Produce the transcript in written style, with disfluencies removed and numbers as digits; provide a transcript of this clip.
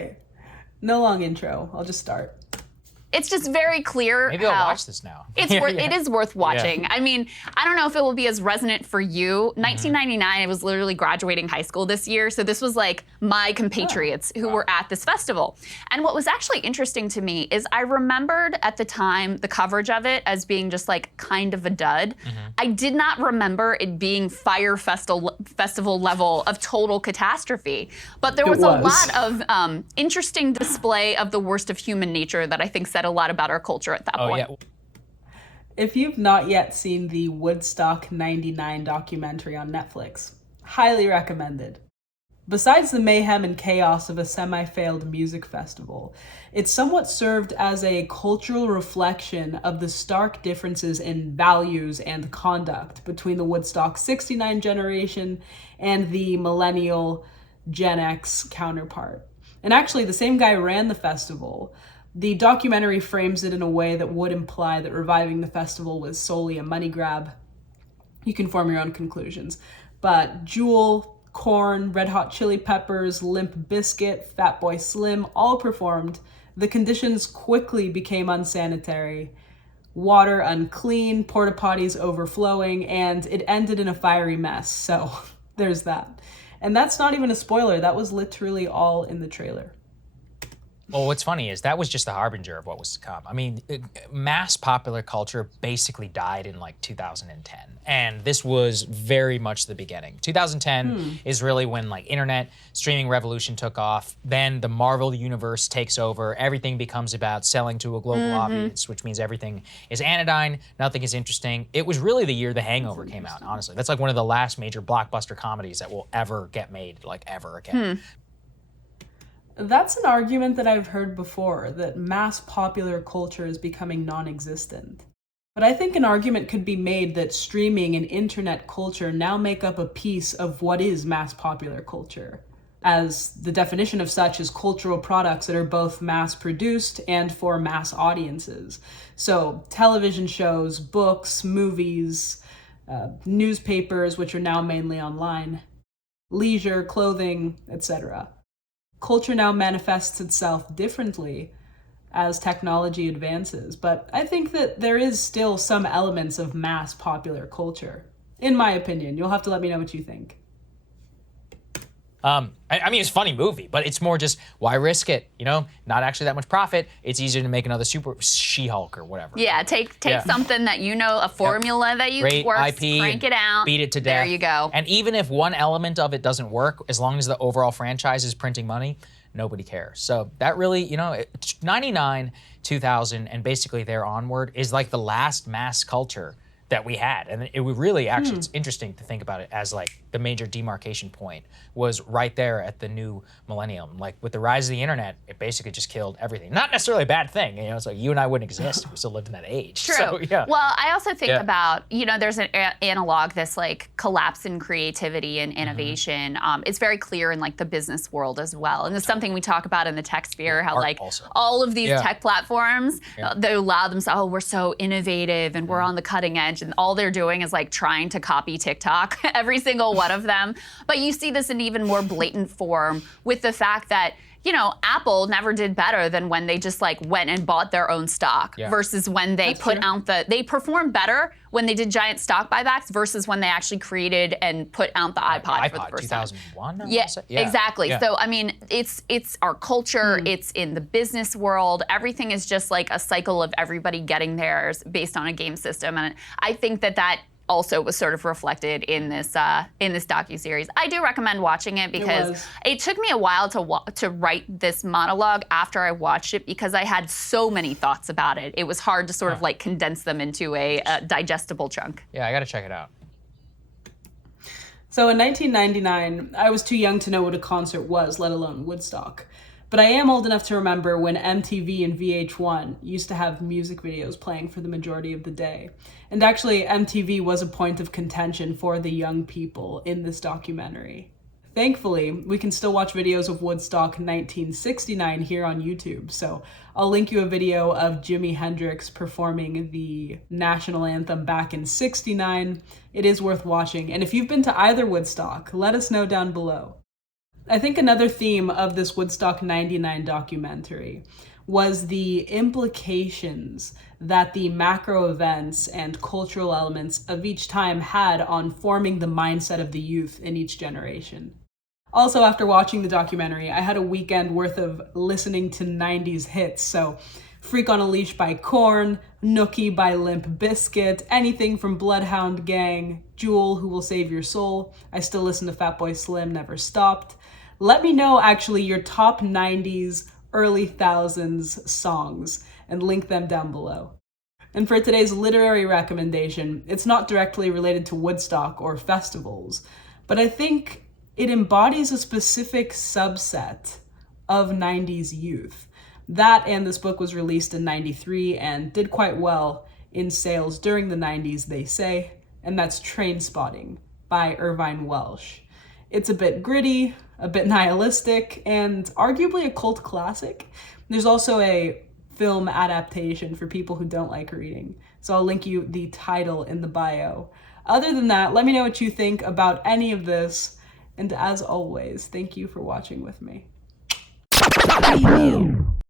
Okay. No long intro. I'll just start. It's just very clear. Maybe I'll watch this now. It is worth watching. I mean, I don't know if it will be as resonant for you. 1999, I was literally graduating high school this year, so this was like my compatriots who were at this festival. And what was actually interesting to me is I remembered at the time the coverage of it as being just like kind of a dud. I did not remember it being Fire Festival level of total catastrophe. But there was a lot of interesting display of the worst of human nature that I think said a lot about our culture at that point. Yeah. If you've not yet seen the Woodstock 99 documentary on Netflix, highly recommended. Besides the mayhem and chaos of a semi-failed music festival, it somewhat served as a cultural reflection of the stark differences in values and conduct between the Woodstock 69 generation and the millennial Gen X counterpart. And actually, the same guy ran the festival. The documentary frames it in a way that would imply that reviving the festival was solely a money grab. You can form your own conclusions. But Jewel, Korn, Red Hot Chili Peppers, Limp Bizkit, Fatboy Slim all performed. The conditions quickly became unsanitary. Water unclean, porta potties overflowing, and it ended in a fiery mess. So there's that. And that's not even a spoiler. That was literally all in the trailer. Well, what's funny is that was just the harbinger of what was to come. I mean, mass popular culture basically died in like 2010. And this was very much the beginning. 2010 is really when like internet streaming revolution took off. Then the Marvel universe takes over. Everything becomes about selling to a global audience, which means everything is anodyne. Nothing is interesting. It was really the year The Hangover came out, honestly. That's like one of the last major blockbuster comedies that will ever get made, like ever again. That's an argument that I've heard before, that mass popular culture is becoming non-existent. But I think an argument could be made that streaming and internet culture now make up a piece of what is mass popular culture, as the definition of such is cultural products that are both mass-produced and for mass audiences. So television shows, books, movies, newspapers, which are now mainly online, leisure, clothing, etc. Culture now manifests itself differently as technology advances, but I think that there is still some elements of mass popular culture, in my opinion. You'll have to let me know what you think. I mean, it's a funny movie, but it's more just, why risk it? You know, not actually that much profit. It's easier to make another Super She-Hulk or whatever. Yeah, take something that you know, a formula that you works, IP, crank it out. Beat it to death. There you go. And even if one element of it doesn't work, as long as the overall franchise is printing money, nobody cares. So that really, you know, 99, 2000, and basically there onward is like the last mass culture that we had. And it would really, actually, it's interesting to think about it as like the major demarcation point was right there at the new millennium. Like with the rise of the internet, it basically just killed everything. Not necessarily a bad thing, you know, it's like you and I wouldn't exist if we still lived in that age. True. So, yeah. Well, I also think about, you know, there's an analog, this like collapse in creativity and innovation. It's very clear in like the business world as well. And it's something we talk about in the tech sphere, how like also. all of these tech platforms, they allow themselves, oh, we're so innovative and we're on the cutting edge. And all they're doing is like trying to copy TikTok, every single one of them. But you see this in even more blatant form with the fact that, you know, Apple never did better than when they just like went and bought their own stock versus when they they performed better when they did giant stock buybacks versus when they actually created and put out the iPod for the first 2001 time. Yeah, exactly. Yeah. So, I mean, it's our culture, it's in the business world. Everything is just like a cycle of everybody getting theirs based on a game system. And I think that also was sort of reflected in this docuseries. I do recommend watching it because it took me a while to write this monologue after I watched it because I had so many thoughts about it. It was hard to sort of like condense them into a digestible chunk. Yeah, I gotta check it out. So in 1999, I was too young to know what a concert was, let alone Woodstock. But I am old enough to remember when MTV and VH1 used to have music videos playing for the majority of the day. And actually, MTV was a point of contention for the young people in this documentary. Thankfully, we can still watch videos of Woodstock 1969 here on YouTube, so I'll link you a video of Jimi Hendrix performing the national anthem back in '69. It is worth watching, and if you've been to either Woodstock, let us know down below. I think another theme of this Woodstock 99 documentary was the implications that the macro events and cultural elements of each time had on forming the mindset of the youth in each generation. Also, after watching the documentary, I had a weekend worth of listening to 90s hits, so Freak on a Leash by Korn, Nookie by Limp Bizkit, anything from Bloodhound Gang, Jewel, Who Will Save Your Soul. I still listen to Fatboy Slim, Never Stopped. Let me know, actually, your top 90s, early thousands songs, and link them down below. And for today's literary recommendation, it's not directly related to Woodstock or festivals, but I think it embodies a specific subset of 90s youth. That, and this book was released in 93 and did quite well in sales during the 90s, they say, and that's Trainspotting by Irvine Welsh. It's a bit gritty, a bit nihilistic, and arguably a cult classic. There's also a film adaptation for people who don't like reading, so I'll link you the title in the bio. Other than that, let me know what you think about any of this, and as always, thank you for watching with me.